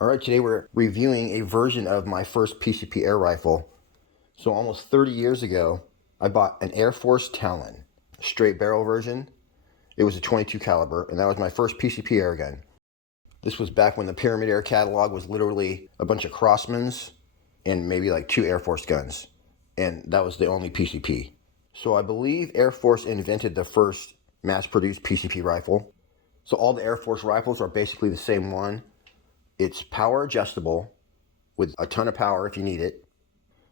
Alright, today we're reviewing a version of my first PCP air rifle. So almost 30 years ago, I bought an AirForce Talon, a straight barrel version. It was a 22 caliber, and that was my first PCP air gun. This was back when the Pyramid Air catalog was literally a bunch of Crossmans and maybe like 2 Air Force guns. And that was the only PCP. So I believe Air Force invented the first mass-produced PCP rifle. So all the Air Force rifles are basically the same one. It's power adjustable with a ton of power if you need it.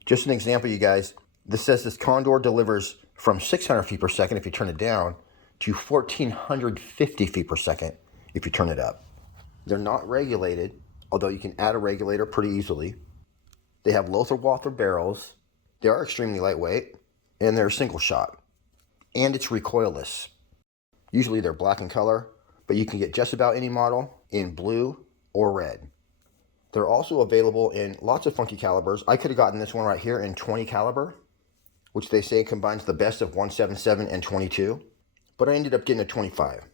Just an example, you guys, this says this Condor delivers from 600 feet per second if you turn it down to 1,450 feet per second if you turn it up. They're not regulated, although you can add a regulator pretty easily. They have Lothar-Walther barrels. They are extremely lightweight, and they're single shot. And it's recoilless. Usually they're black in color, but you can get just about any model in blue or red. They're also available in lots of funky calibers. I could have gotten this one right here in 20 caliber, which they say combines the best of 177 and 22, but I ended up getting a 25.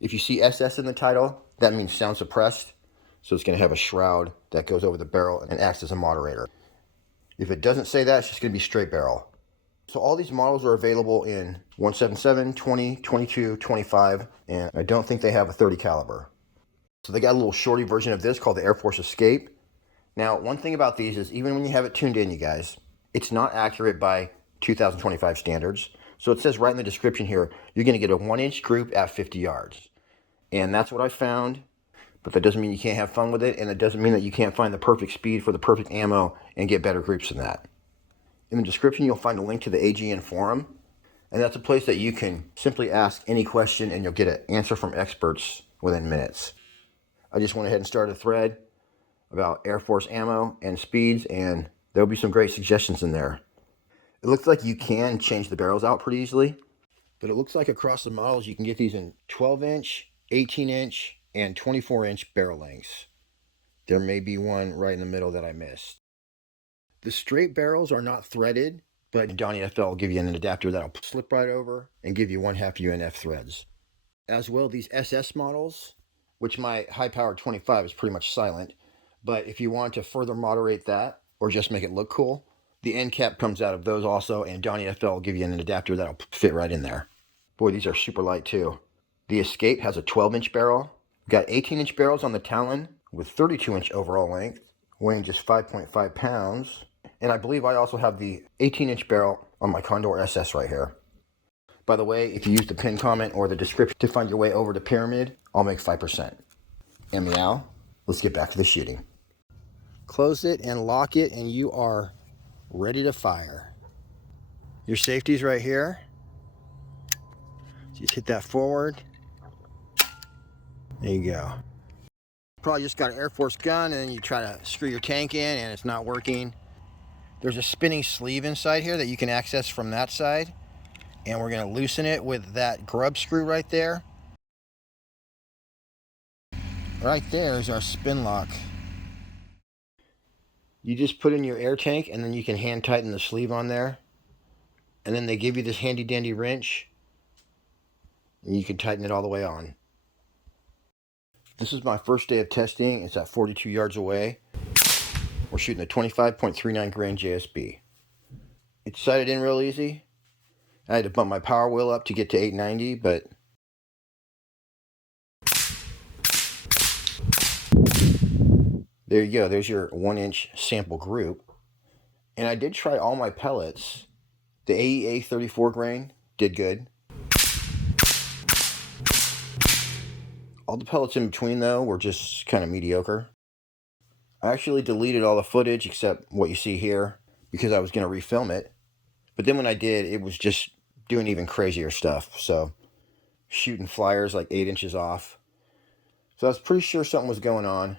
If you see SS in the title, that means sound suppressed, so it's going to have a shroud that goes over the barrel and acts as a moderator. If it doesn't say that, it's just going to be straight barrel. So all these models are available in 177, 20, 22, 25, and I don't think they have a 30 caliber. So they got a little shorty version of this called the AirForce Escape. Now, one thing about these is even when you have it tuned in, you guys, it's not accurate by 2025 standards. So it says right in the description here, you're going to get a 1-inch group at 50 yards. And that's what I found, but that doesn't mean you can't have fun with it, and it doesn't mean that you can't find the perfect speed for the perfect ammo and get better groups than that. In the description, you'll find a link to the AGN forum, and that's a place that you can simply ask any question and you'll get an answer from experts within minutes. I just went ahead and started a thread about Air Force ammo and speeds, and there'll be some great suggestions in there. It looks like you can change the barrels out pretty easily, but it looks like across the models you can get these in 12-inch, 18-inch, and 24-inch barrel lengths. There may be one right in the middle that I missed. The straight barrels are not threaded, but Donnie FL will give you an adapter that'll slip right over and give you 1/2 UNF threads. As well, these SS models, which my high-powered 25 is pretty much silent, but if you want to further moderate that or just make it look cool, the end cap comes out of those also, and Donnie FL will give you an adapter that'll fit right in there. Boy, these are super light too. The Escape has a 12-inch barrel. We've got 18-inch barrels on the Talon with 32-inch overall length, weighing just 5.5 pounds. And I believe I also have the 18-inch barrel on my Condor SS right here. By the way, if you use the pinned comment or the description to find your way over to Pyramid, I'll make 5%. And meow, let's get back to the shooting. Close it and lock it, and you are ready to fire. Your safety's right here. So just hit that forward. There you go. Probably just got an Air Force gun and then you try to screw your tank in and it's not working. There's a spinning sleeve inside here that you can access from that side. And we're going to loosen it with that grub screw right there. Right there is our spin lock. You just put in your air tank and then you can hand tighten the sleeve on there. And then they give you this handy dandy wrench. And you can tighten it all the way on. This is my first day of testing. It's at 42 yards away. We're shooting a 25.39 grain JSB. It sighted in real easy. I had to bump my power wheel up to get to 890, but there you go. There's your 1-inch sample group. And I did try all my pellets. The AEA 34 grain did good. All the pellets in between, though, were just kind of mediocre. I actually deleted all the footage except what you see here because I was going to refilm it. But then when I did, it was just doing even crazier stuff. So shooting flyers like 8 inches off. So I was pretty sure something was going on.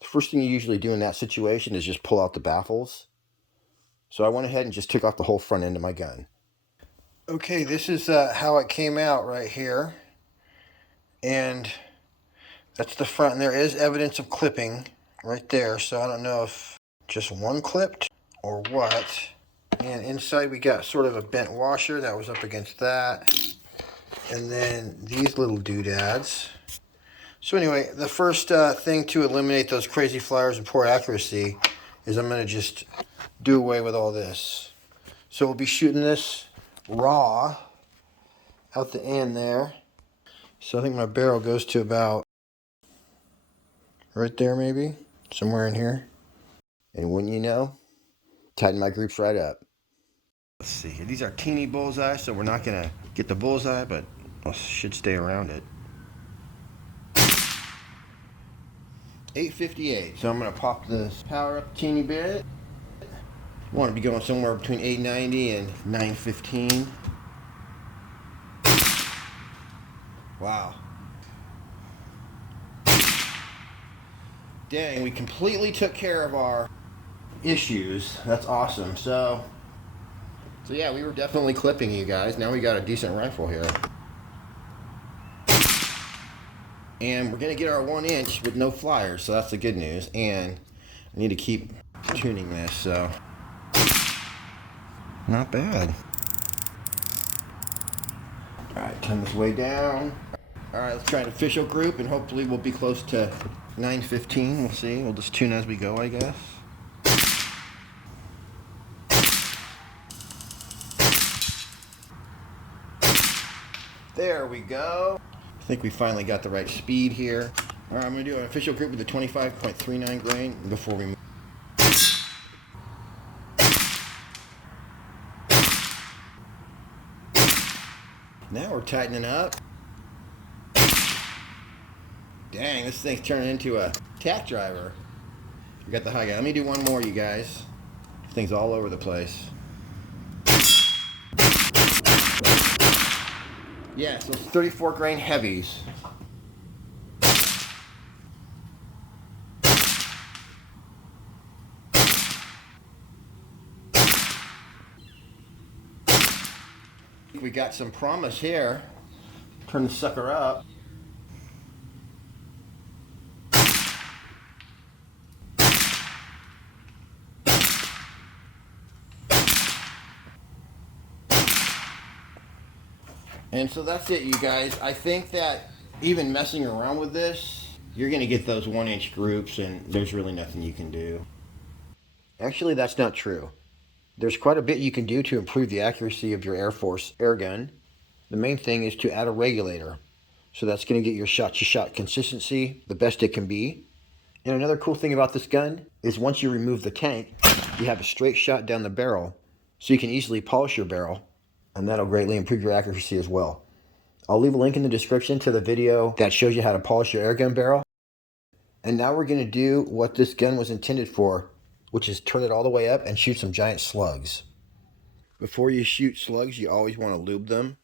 The first thing you usually do in that situation is just pull out the baffles. So I went ahead and just took off the whole front end of my gun. Okay, this is how it came out right here. And that's the front, and there is evidence of clipping right there, so I don't know if just one clipped or what. And inside we got sort of a bent washer that was up against that. And then these little doodads. So anyway, the first thing to eliminate those crazy flyers and poor accuracy is I'm going to just do away with all this. So we'll be shooting this raw out the end there. So I think my barrel goes to about right there maybe, somewhere in here. And wouldn't you know, tighten my groups right up. Let's see, these are teeny bullseye, so we're not going to get the bullseye, but I should stay around it. 858. So I'm going to pop this power up a teeny bit. I want to be going somewhere between 890 and 915. Wow. Dang, we completely took care of our issues. That's awesome. So yeah, we were definitely clipping you guys. Now we got a decent rifle here. And we're going to get our 1 inch with no flyers, so that's the good news. And I need to keep tuning this, so not bad. Alright, turn this way down. Alright, let's try an official group, and hopefully we'll be close to 915. We'll see. We'll just tune as we go, I guess. There we go. I think we finally got the right speed here. Alright, I'm going to do an official group with the 25.39 grain before we move. Now we're tightening up. Dang, this thing's turning into a tack driver. We got the high guy. Let me do one more, you guys. This thing's all over the place. Yeah, so it's 34 grain heavies. We got some promise here. Turn the sucker up. And so that's it, you guys. I think that even messing around with this, you're going to get those 1 inch groups, and there's really nothing you can do. Actually, that's not true. There's quite a bit you can do to improve the accuracy of your AirForce Airgun. The main thing is to add a regulator. So that's going to get your shot-to-shot consistency the best it can be. And another cool thing about this gun is once you remove the tank, you have a straight shot down the barrel, so you can easily polish your barrel, and that'll greatly improve your accuracy as well. I'll leave a link in the description to the video that shows you how to polish your airgun barrel. And now we're going to do what this gun was intended for, which is turn it all the way up and shoot some giant slugs. Before you shoot slugs, you always want to lube them.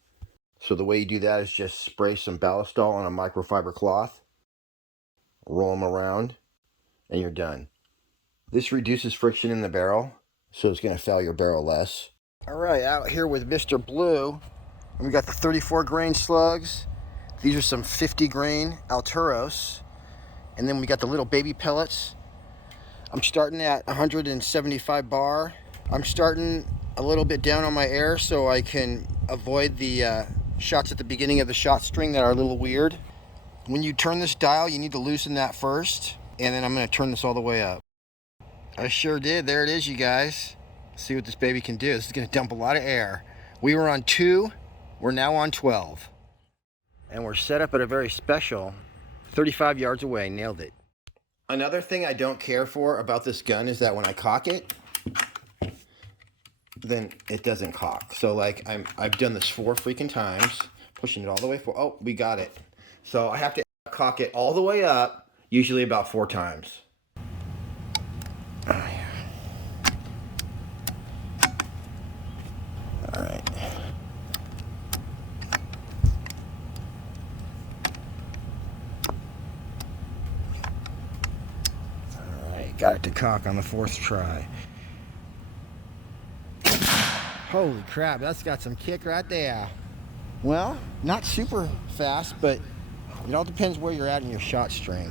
So the way you do that is just spray some ballistol on a microfiber cloth, roll them around, and you're done. This reduces friction in the barrel, so it's going to foul your barrel less. Alright, out here with Mr. Blue, and we got the 34 grain slugs. These are some 50 grain Alturos. And then we got the little baby pellets. I'm starting at 175 bar. I'm starting a little bit down on my air so I can avoid the shots at the beginning of the shot string that are a little weird. When you turn this dial, you need to loosen that first, and then I'm going to turn this all the way up. I sure did. There it is, you guys. Let's see what this baby can do. This is going to dump a lot of air. We were on 2, we're now on 12. And we're set up at a very special 35 yards away. Nailed it. Another thing I don't care for about this gun is that when I cock it, then it doesn't cock. So like I've done this 4 freaking times, pushing it all the way for, oh, we got it. So I have to cock it all the way up, usually about 4 times. Oh, yeah. All right. All right, got it to cock on the 4th try. Holy crap, that's got some kick right there. Well, not super fast, but it all depends where you're at in your shot string.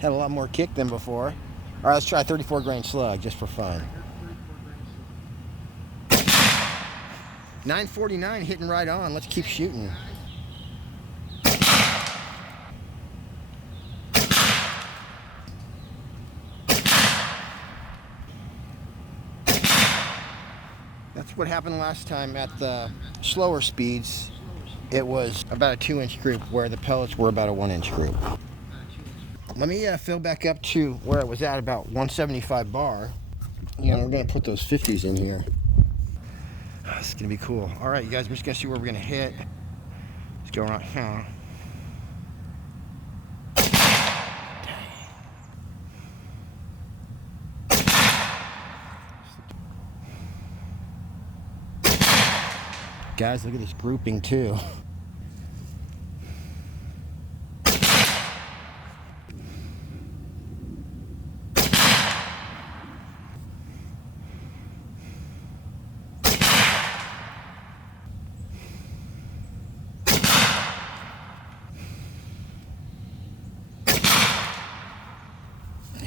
Had a lot more kick than before. All right, let's try 34 grain slug just for fun. 949 hitting right on. Let's keep shooting. That's what happened last time at the slower speeds. It was about a 2-inch group where the pellets were about a 1-inch group. Let me fill back up to where it was at, about 175 bar. You know, we're gonna put those 50s in here. It's gonna be cool. All right, you guys, we're just gonna see where we're gonna hit. Let's go around here. Guys, look at this grouping too.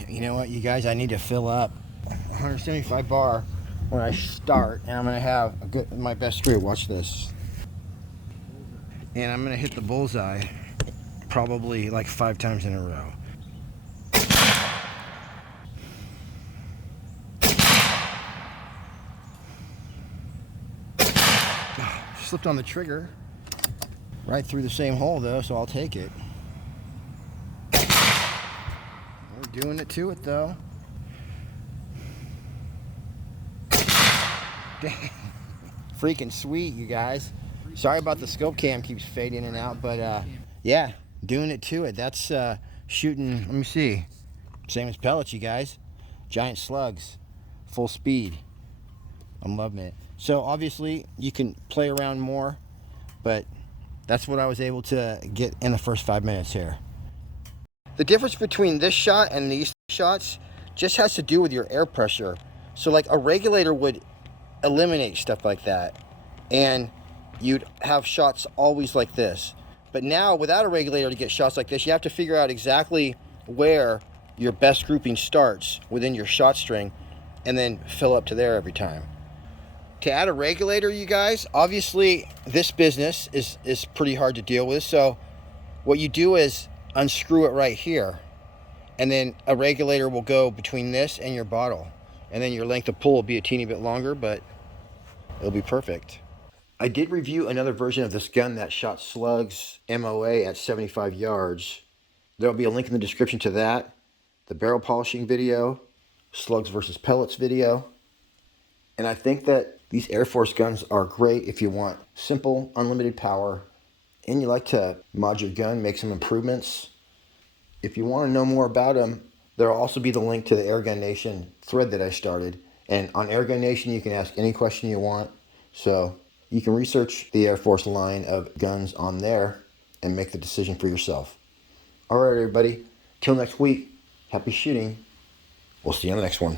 You know what, you guys, I need to fill up 175 bar when I start, and I'm gonna have my best group. Watch this. And I'm gonna hit the bullseye probably like 5 times in a row. Slipped on the trigger. Right through the same hole though, so I'll take it. We're doing it to it though. Dang. Freaking sweet, you guys. Sorry about the scope cam keeps fading in and out, but yeah, doing it to it. That's shooting, let me see. Same as pellets, you guys. Giant slugs, full speed. I'm loving it. So obviously you can play around more, but that's what I was able to get in the first 5 minutes here. The difference between this shot and these shots just has to do with your air pressure. So like a regulator would eliminate stuff like that, and you'd have shots always like this. But now without a regulator to get shots like this, you have to figure out exactly where your best grouping starts within your shot string and then fill up to there every time. To add a regulator, you guys, obviously this business is pretty hard to deal with. So what you do is unscrew it right here, and then a regulator will go between this and your bottle, and then your length of pull will be a teeny bit longer, but it'll be perfect. I did review another version of this gun that shot slugs MOA at 75 yards. There'll be a link in the description to that, the barrel polishing video, slugs versus pellets video. And I think that these AirForce guns are great if you want simple, unlimited power, and you like to mod your gun, make some improvements. If you want to know more about them, there'll also be the link to the Airgun Nation thread that I started. And on Airgun Nation, you can ask any question you want. So you can research the AirForce line of guns on there and make the decision for yourself. All right, everybody. Till next week, happy shooting. We'll see you on the next one.